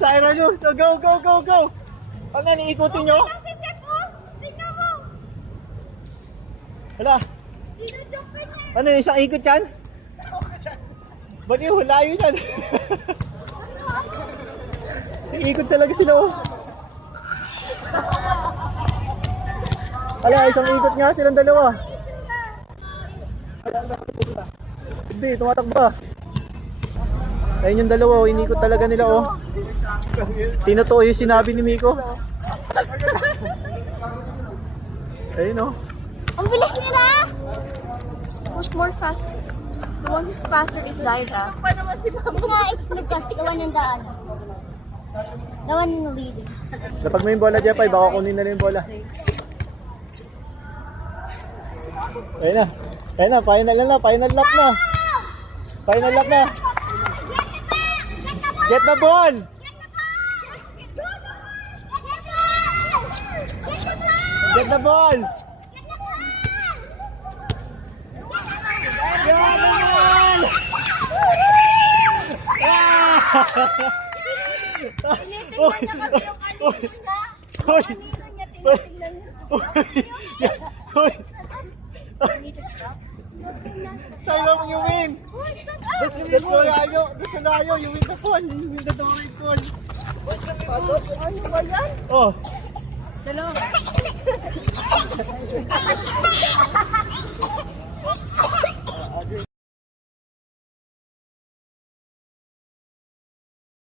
Siren nyo. So go, go, go, go. Ano, niikutin nyo? Hala. Ano, isang ikot yan? Baliw, layo yan. Iikot talaga sila oh. Hala, isang ikot nga silang dalawa. Hindi, tumatakba. Ayun yung dalawa oh, inikot talaga nila oh. Tinotoo yung sinabi ni Miko. Ayun oh. Ang bilis nila! Who's more faster? The one who's faster is Zyra. Pa naman si Mama. It's Lucas, the one in daan. The one in the leading. Lapag mo yung bola, Jepay, baka kunin na rin yung bola. Ayun na. Ayun na, final na, final lap na. Final lap na. Get the ball! Get the ball! Sayang you win! That's Layo, you win the ball, you win the double ball. Ano ba yan? Oh. Salong.